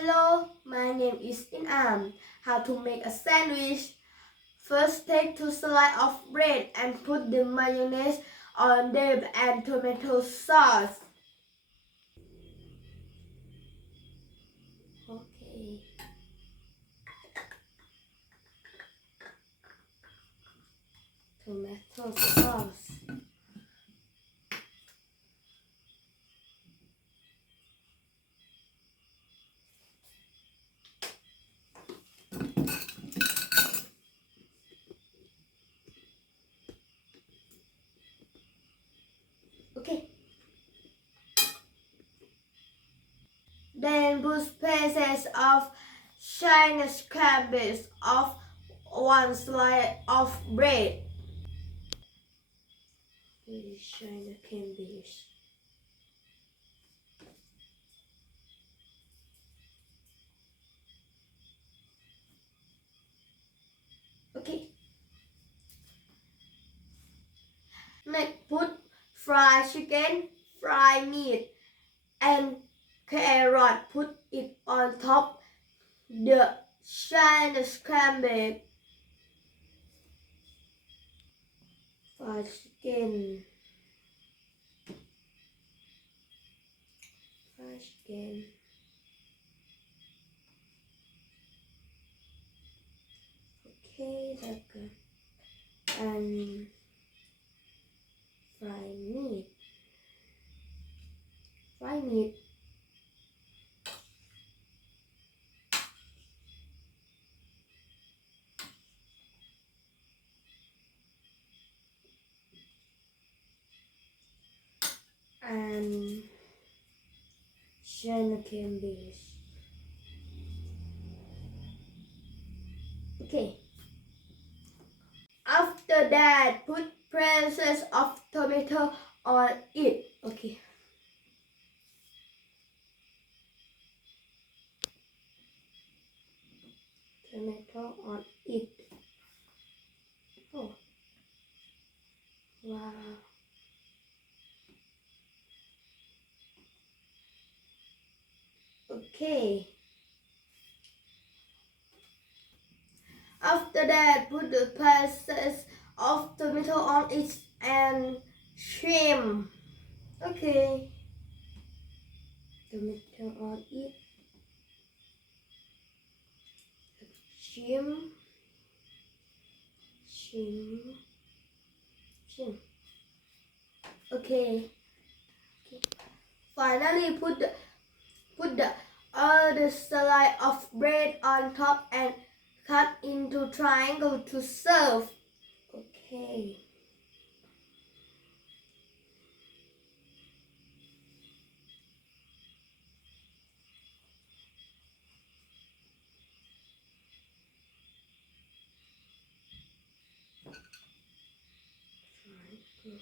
Hello, my name is Inam. How to make a sandwich? First, take 2 slices of bread and put the mayonnaise on them and tomato sauce. Okay. Tomato sauce. Okay. Then put pieces of Chinese cabbage of 1 slice of bread. China cabbage. Okay. Next, put fried chicken, fried meat, and carrot. Put it on top the Chinese cabbage. Fried chicken. Fried chicken. Okay, that's good. And fried meat. Fried meat. And China cabbage. Okay. After that, put pieces of tomato on it. Okay. Tomato on it. Oh. Wow. Okay. After that, put the pieces of tomato on it and shrimp. Okay. Tomato on it. Shrimp. Shrimp. Shrimp. Okay. Finally, put the other slice of bread on top and cut into triangle to serve. Okay. Triangle.